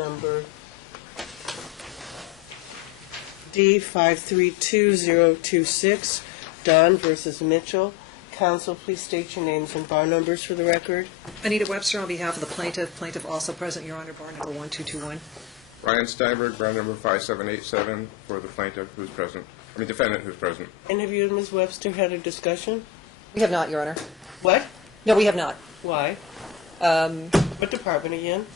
number D532026, Don versus Mitchell. Counsel, please state your names and bar numbers for the record. Anita Webster on behalf of the plaintiff. Plaintiff also present, Your Honor, bar number 1221. Ryan Steinberg, bar number 5787 for the plaintiff who's present. Defendant who's present. And have you and Ms. Webster had a discussion? We have not, Your Honor. What? No, we have not. Why? What department again?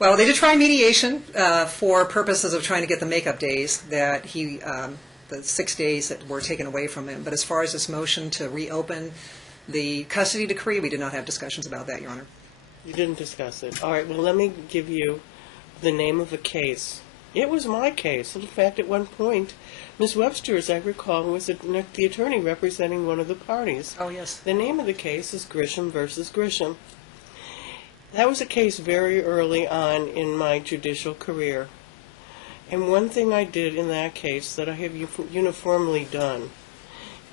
Well, they did try mediation for purposes of trying to get the makeup days that the 6 days that were taken away from him. But as far as this motion to reopen the custody decree, we did not have discussions about that, Your Honor. You didn't discuss it. All right, well, let me give you the name of a case. It was my case. In fact, at one point, Ms. Webster, as I recall, was the attorney representing one of the parties. Oh, yes. The name of the case is Grisham versus Grisham. That was a case very early on in my judicial career. And one thing I did in that case that I have uniformly done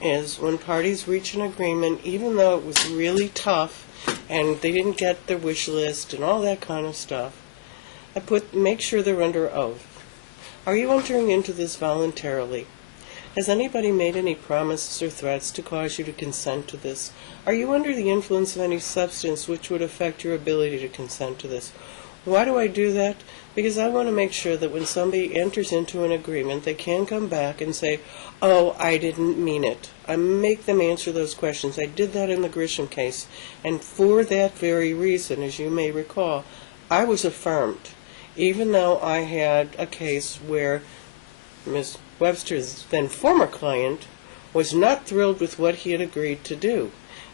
is when parties reach an agreement, even though it was really tough and they didn't get their wish list and all that kind of stuff, I make sure they're under oath. Are you entering into this voluntarily? Has anybody made any promises or threats to cause you to consent to this? Are you under the influence of any substance which would affect your ability to consent to this? Why do I do that? Because I want to make sure that when somebody enters into an agreement, they can come back and say, oh, I didn't mean it. I make them answer those questions. I did that in the Grisham case. And for that very reason, as you may recall, I was affirmed. Even though I had a case where Ms. Webster's then former client was not thrilled with what he had agreed to do.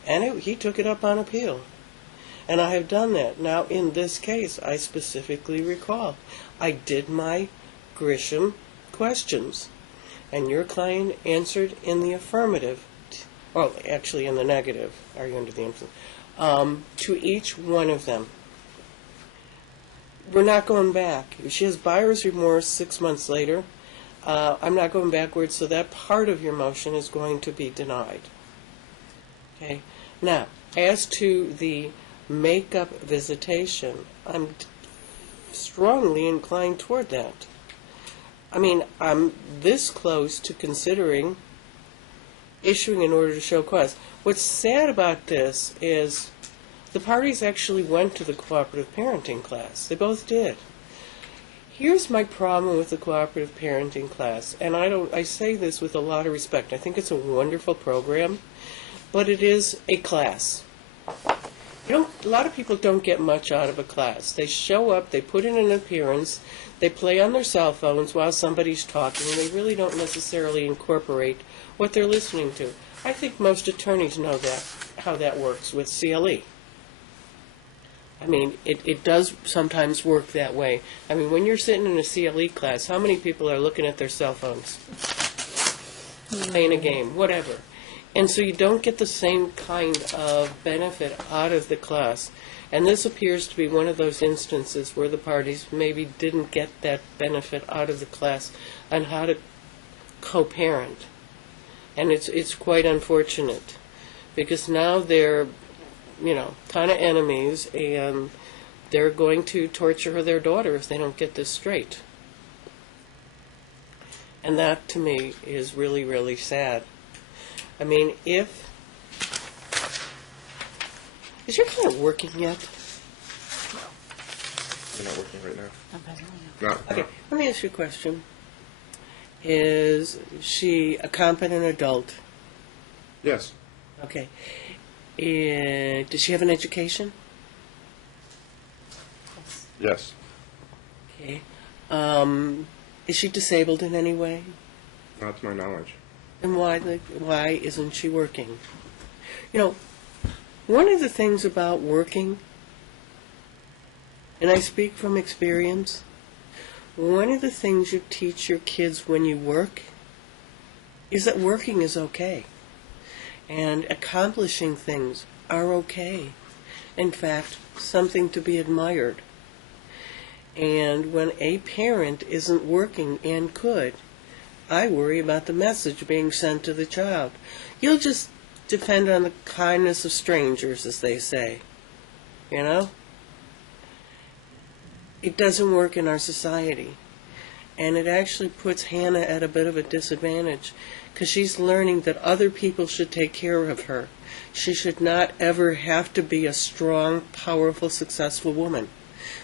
And he took it up on appeal. And I have done that. Now, in this case, I specifically recall, I did my Grisham questions. And your client answered in the affirmative, well, actually in the negative, are you under the influence, to each one of them. We're not going back. If she has buyer's remorse 6 months later, I'm not going backwards, so that part of your motion is going to be denied. Okay. Now, as to the make-up visitation, I'm strongly inclined toward that. I mean, I'm this close to considering issuing an order to show cause. What's sad about this is the parties actually went to the cooperative parenting class. They both did. Here's my problem with the cooperative parenting class, and I say this with a lot of respect. I think it's a wonderful program, but it is a class. A lot of people don't get much out of a class. They show up, they put in an appearance, they play on their cell phones while somebody's talking, and they really don't necessarily incorporate what they're listening to. I think most attorneys know how that works with CLE. I mean, it does sometimes work that way. I mean, when you're sitting in a CLE class, how many people are looking at their cell phones? Playing a game, whatever. And so you don't get the same kind of benefit out of the class. And this appears to be one of those instances where the parties maybe didn't get that benefit out of the class on how to co-parent. And it's quite unfortunate, because now they're, kind of enemies, and they're going to torture their daughter if they don't get this straight. And that, to me, is really, really sad. I mean, is your client working yet? No. You're not working right now. No. Okay, let me ask you a question. Is she a competent adult? Yes. Okay. Does she have an education? Yes. Okay. Is she disabled in any way? Not to my knowledge. And why isn't she working? One of the things about working, and I speak from experience, one of the things you teach your kids when you work is that working is okay. And accomplishing things are okay. In fact, something to be admired. And when a parent isn't working and could, I worry about the message being sent to the child. You'll just depend on the kindness of strangers, as they say. It doesn't work in our society. And it actually puts Hannah at a bit of a disadvantage because she's learning that other people should take care of her. She should not ever have to be a strong, powerful, successful woman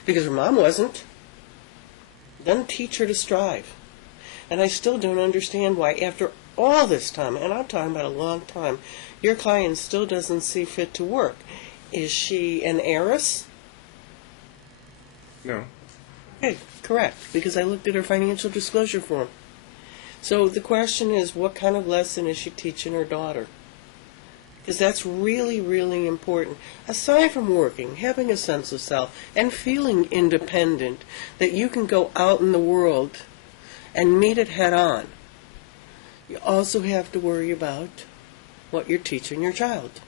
because her mom wasn't. Doesn't teach her to strive. And I still don't understand why, after all this time, and I'm talking about a long time, your client still doesn't see fit to work. Is she an heiress? No. Okay, correct, because I looked at her financial disclosure form. So the question is, what kind of lesson is she teaching her daughter? Because that's really, really important. Aside from working, having a sense of self, and feeling independent, that you can go out in the world and meet it head on, you also have to worry about what you're teaching your child.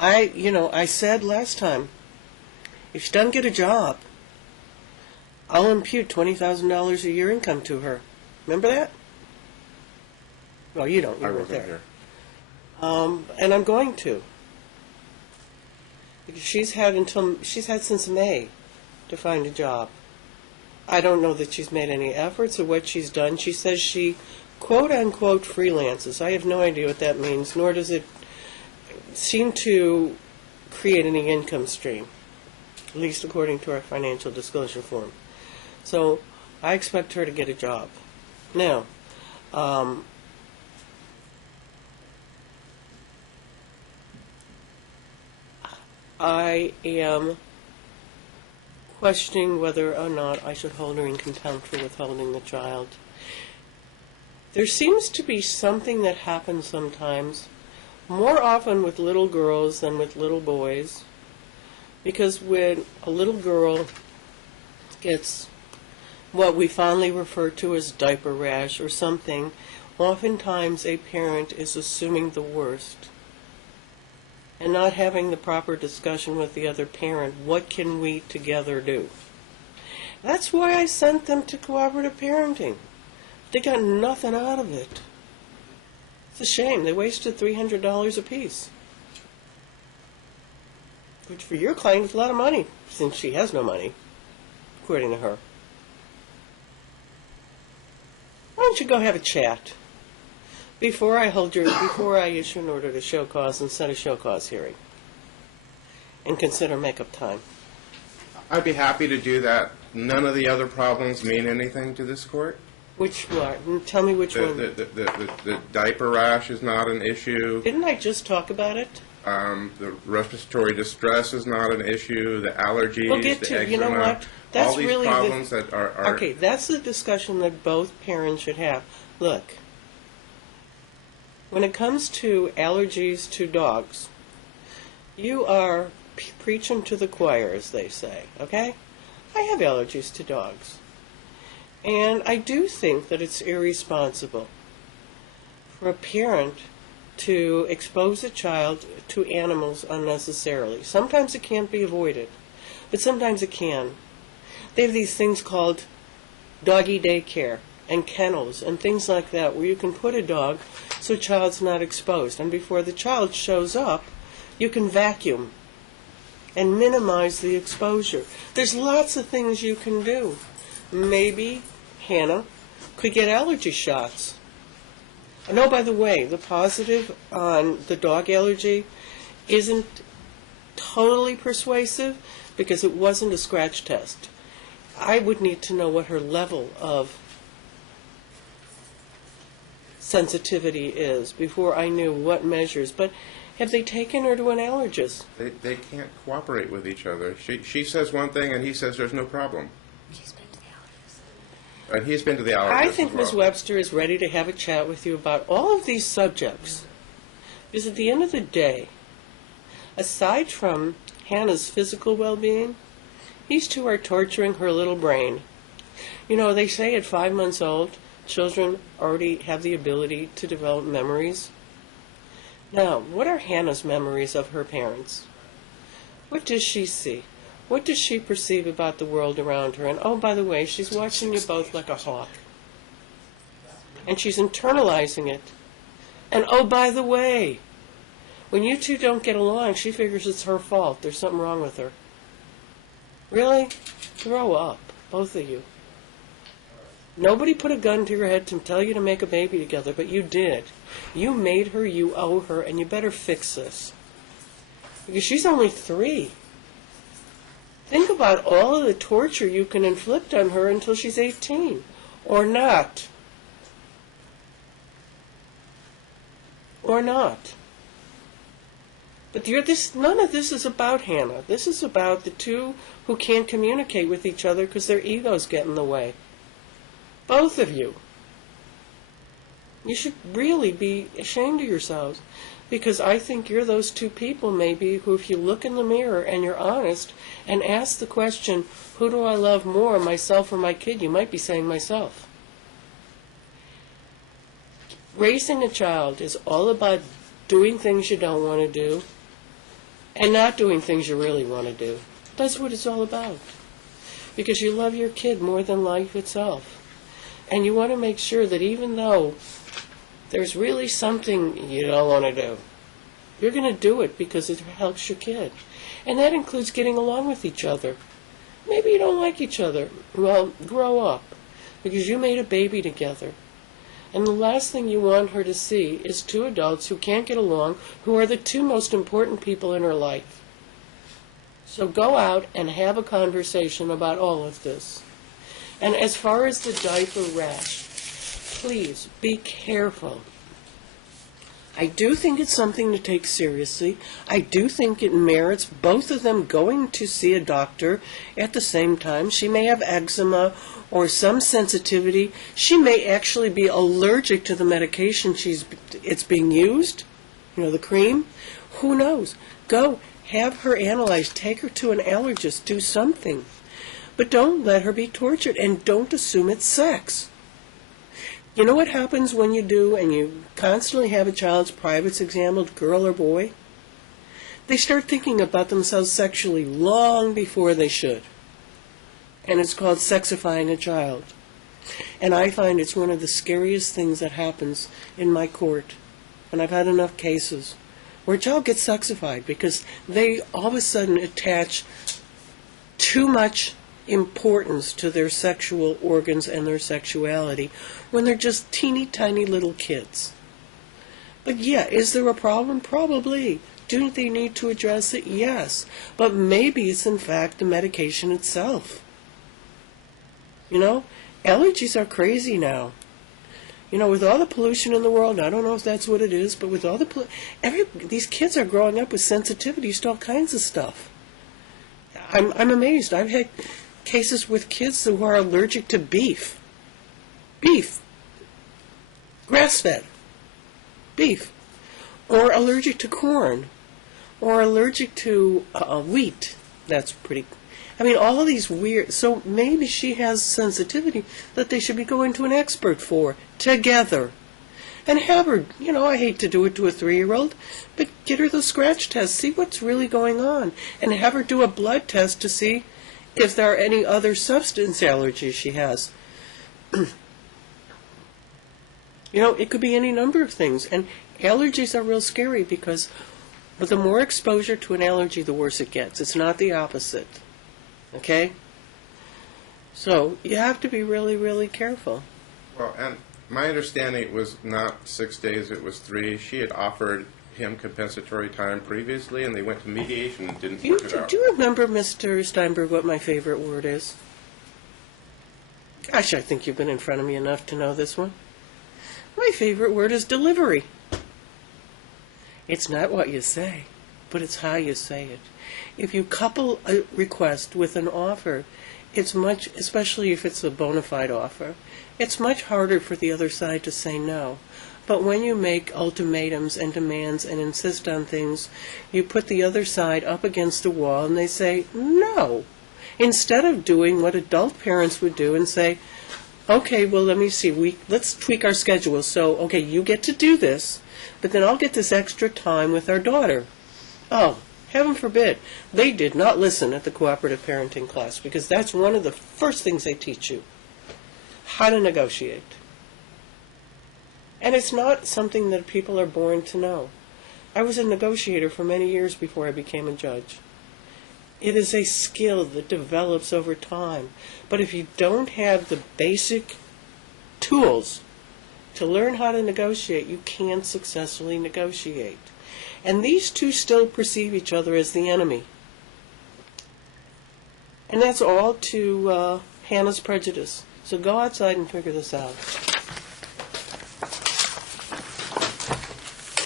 I said last time, if she doesn't get a job, I'll impute $20,000 a year income to her. Remember that? Well, you don't. You I weren't wasn't there. here. And I'm going to. Because she's had since May to find a job. I don't know that she's made any efforts or what she's done. She says she, quote unquote, freelances. I have no idea what that means, nor does it seem to create any income stream, at least according to our financial disclosure form. So I expect her to get a job. Now, I am questioning whether or not I should hold her in contempt for withholding the child. There seems to be something that happens sometimes, more often with little girls than with little boys, because when a little girl gets what we fondly refer to as diaper rash or something, oftentimes a parent is assuming the worst and not having the proper discussion with the other parent. What can we together do? That's why I sent them to cooperative parenting. They got nothing out of it. It's a shame. They wasted $300 apiece, which for your client is a lot of money, since she has no money, according to her. Why don't you go have a chat before I issue an order to show cause and set a show cause hearing, and consider make-up time. I'd be happy to do that. None of the other problems mean anything to this court. Which one? Tell me which one. The diaper rash is not an issue. Didn't I just talk about it? The respiratory distress is not an issue. The allergies, We'll get the to, eczema, you know what? That's all these really problems that are... Okay, that's the discussion that both parents should have. Look, when it comes to allergies to dogs, you are preaching to the choir, as they say, okay? I have allergies to dogs. And I do think that it's irresponsible for a parent to expose a child to animals unnecessarily. Sometimes it can't be avoided, but sometimes it can. They have these things called doggy daycare and kennels and things like that where you can put a dog so a child's not exposed. And before the child shows up, you can vacuum and minimize the exposure. There's lots of things you can do. Maybe Hannah could get allergy shots. And oh, by the way, the positive on the dog allergy isn't totally persuasive because it wasn't a scratch test. I would need to know what her level of sensitivity is before I knew what measures. But have they taken her to an allergist? They can't cooperate with each other. She says one thing and he says there's no problem. She's been to the allergist. And he's been to the allergist I think as well. Ms. Webster is ready to have a chat with you about all of these subjects. Because at the end of the day, aside from Hannah's physical well-being, these two are torturing her little brain. You know, they say at 5 months old, children already have the ability to develop memories. Now, what are Hannah's memories of her parents? What does she see? What does she perceive about the world around her? And oh, by the way, she's watching you both like a hawk. And she's internalizing it. And oh, by the way, when you two don't get along, she figures it's her fault. There's something wrong with her. Really? Grow up, both of you. Nobody put a gun to your head to tell you to make a baby together, but you did. You made her, you owe her, and you better fix this. Because she's only 3. Think about all of the torture you can inflict on her until she's 18. Or not. Or not. But none of this is about Hannah. This is about the two who can't communicate with each other because their egos get in the way. Both of you. You should really be ashamed of yourselves, because I think you're those two people maybe who, if you look in the mirror and you're honest and ask the question, who do I love more, myself or my kid, you might be saying myself. Raising a child is all about doing things you don't want to do and not doing things you really want to do. That's what it's all about. Because you love your kid more than life itself. And you want to make sure that even though there's really something you don't want to do, you're going to do it because it helps your kid. And that includes getting along with each other. Maybe you don't like each other. Well, grow up, because you made a baby together. And the last thing you want her to see is 2 adults who can't get along, who are the 2 most important people in her life. So go out and have a conversation about all of this. And as far as the diaper rash, please be careful. I do think it's something to take seriously. I do think it merits both of them going to see a doctor at the same time. She may have eczema or some sensitivity. She may actually be allergic to the medication it's being used, the cream. Who knows? Go, have her analyzed, take her to an allergist, do something. But don't let her be tortured, and don't assume it's sex. You know what happens when you do, and you constantly have a child's privates examined, girl or boy? They start thinking about themselves sexually long before they should. And it's called sexifying a child. And I find it's one of the scariest things that happens in my court. And I've had enough cases where a child gets sexified because they all of a sudden attach too much importance to their sexual organs and their sexuality when they're just teeny tiny little kids. But yeah, is there a problem? Probably. Do they need to address it? Yes. But maybe it's in fact the medication itself. Allergies are crazy now. With all the pollution in the world, I don't know if that's what it is, but with all the these kids are growing up with sensitivities to all kinds of stuff. I'm amazed. I've had cases with kids who are allergic to beef, grass-fed beef, or allergic to corn, or allergic to wheat. That's pretty. All of these weird. So maybe she has sensitivity that they should be going to an expert for together, and have her. I hate to do it to a 3-year-old, but get her the scratch test, see what's really going on, and have her do a blood test to see if there are any other substance allergies she has. It could be any number of things. And allergies are real scary because the more exposure to an allergy, the worse it gets. It's not the opposite. Okay? So you have to be really, really careful. Well, and my understanding it was not 6 days, it was 3. She had offered him compensatory time previously, and they went to mediation and didn't work it out. Do you remember, Mr. Steinberg, what my favorite word is? Gosh, I think you've been in front of me enough to know this one. My favorite word is delivery. It's not what you say, but it's how you say it. If you couple a request with an offer, it's much, especially if it's a bona fide offer, it's much harder for the other side to say no. But when you make ultimatums and demands and insist on things, you put the other side up against a wall and they say no. Instead of doing what adult parents would do and say, okay, well, let me see, let's tweak our schedule. So, okay, you get to do this, but then I'll get this extra time with our daughter. Oh, heaven forbid. They did not listen at the cooperative parenting class because that's one of the first things they teach you, how to negotiate. And it's not something that people are born to know. I was a negotiator for many years before I became a judge. It is a skill that develops over time. But if you don't have the basic tools to learn how to negotiate, you can't successfully negotiate. And these two still perceive each other as the enemy. And that's all to Hannah's prejudice. So go outside and figure this out.